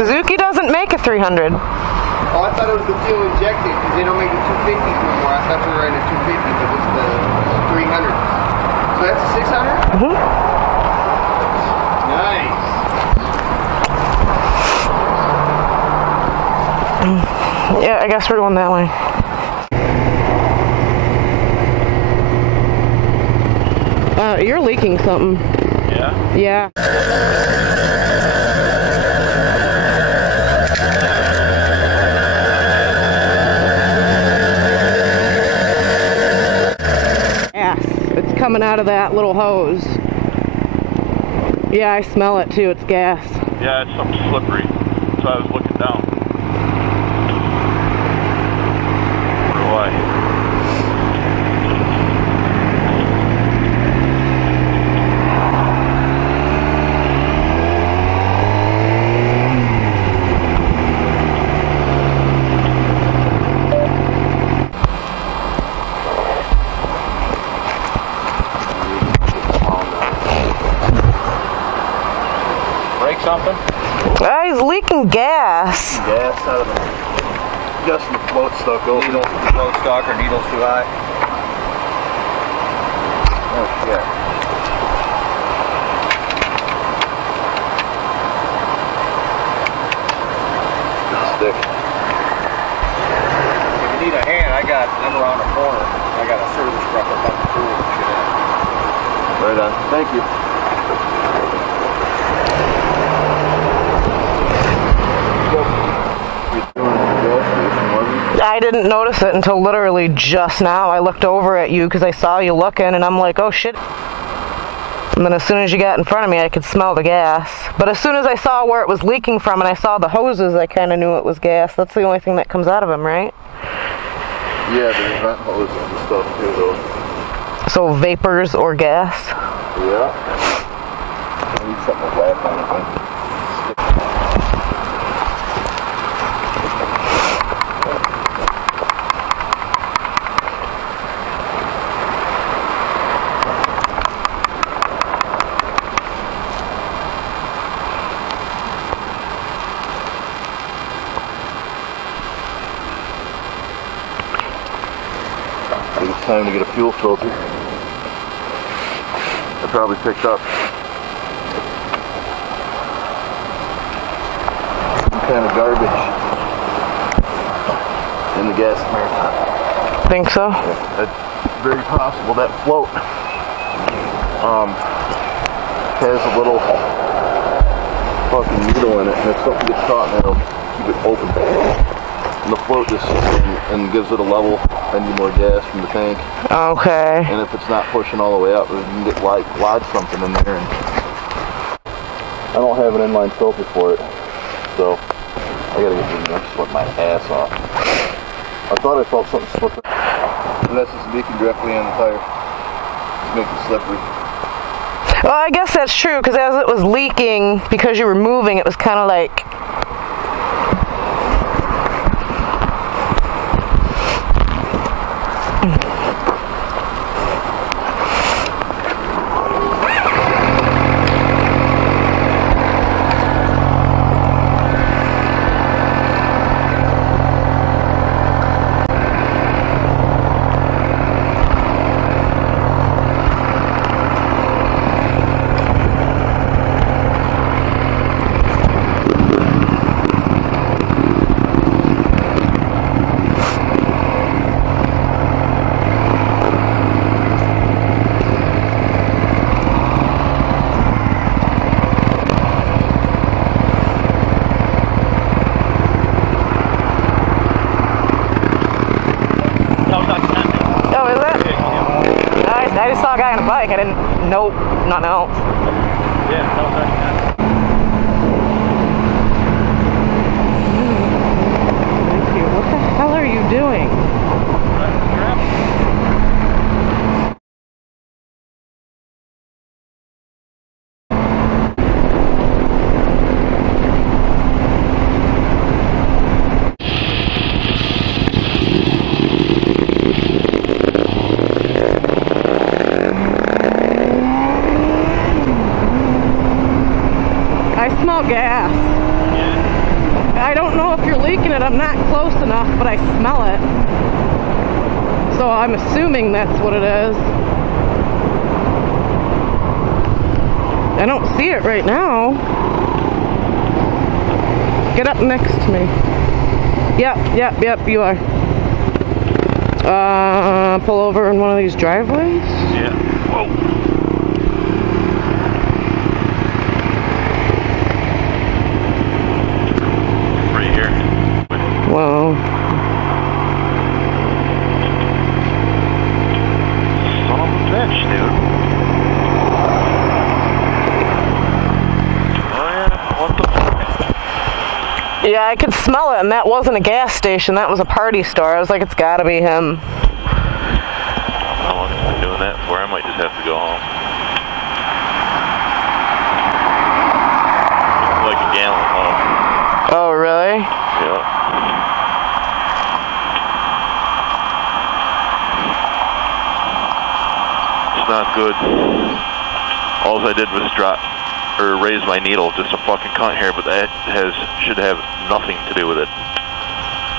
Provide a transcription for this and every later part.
Suzuki doesn't make a 300. Oh, I thought it was the fuel injected because they don't make the 250s no more. I thought we were in a 250, but it's the 300. So that's a 600? Mm-hmm. Nice. Yeah, I guess we're going that way. You're leaking something. Yeah? Yeah. It's coming out of that little hose. Yeah, I smell it too. It's gas. Yeah, it's something slippery. So I was looking down. Why? Something? He's leaking gas. Gas out of the... Just the float stock. Needle, float stock or needles too high. Oh shit. Stick. If you need a hand, I'm around the corner. I got a service truck up on the pool and shit. Right on. Thank you. I didn't notice it until literally just now. I looked over at you because I saw you looking and I'm like, oh shit. And then as soon as you got in front of me, I could smell the gas. But as soon as I saw where it was leaking from and I saw the hoses, I kind of knew it was gas. That's the only thing that comes out of them, right? Yeah, there's vent hoses and stuff too, though. So vapors or gas? Yeah. I need something black on it. It's time to get a fuel filter. I probably picked up some kind of garbage in the gas marathon. Think so? Yeah, that's very possible. That float has a little fucking needle in it, and if something gets caught in it, it'll keep it open. And the float just and gives it a level. I need more gas from the tank. Okay. And if it's not pushing all the way up, you can get lodge something in there. And I don't have an inline filter for it, so I gotta get in there, sweat my ass off. I thought I felt something slipping. And that's just leaking directly on the tire. It's making it slippery. Well, I guess that's true, because as it was leaking, because you were moving, it was kind of like... I just saw a guy on a bike. I didn't know nothing else. Yeah, that was already done. Thank you. What the hell are you doing? I smell gas. Yeah. I'm assuming that's what it is. I don't see it right now. Get up next to me. Yep, you are. Pull over in one of these driveways? Yeah. Whoa. Right here. Whoa. Son of a bitch, dude. Oh yeah, what the fuck? Yeah, I could smell it, and that wasn't a gas station. That was a party store. I was like, it's gotta be him. How long has he been doing that for? I might just have to go home. Like a gallon, huh? Oh, really? Yeah. It's not good. All I did was raise my needle, just a fucking cunt here, but that should have nothing to do with it.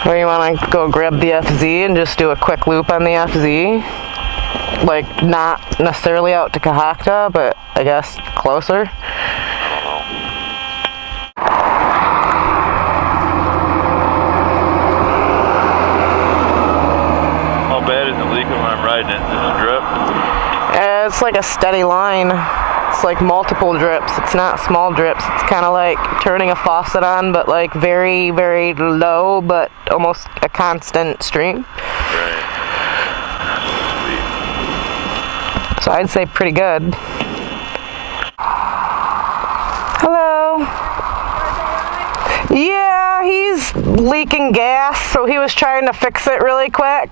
Or you want to go grab the FZ and just do a quick loop on the FZ? Like, not necessarily out to Gsxr600, but I guess closer? I don't know. How bad is it leaking when I'm riding it? This drip? It's like a steady line. It's like multiple drips. It's not small drips. It's kind of like turning a faucet on, but like very, very low, but almost a constant stream. Right. Sweet. So I'd say pretty good. Hello. Yeah, he's leaking gas, so he was trying to fix it really quick.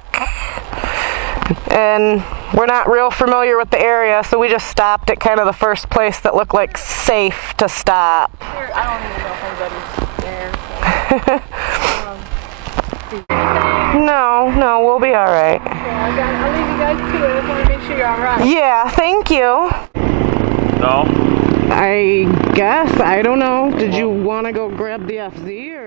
And we're not real familiar with the area, so we just stopped at kind of the first place that looked like safe to stop. I don't even know if anybody's there. No, we'll be all right. Yeah, I'll leave you guys too. I just want to make sure you're all right. Yeah, thank you. No? I guess, I don't know. Did you want to go grab the FZ?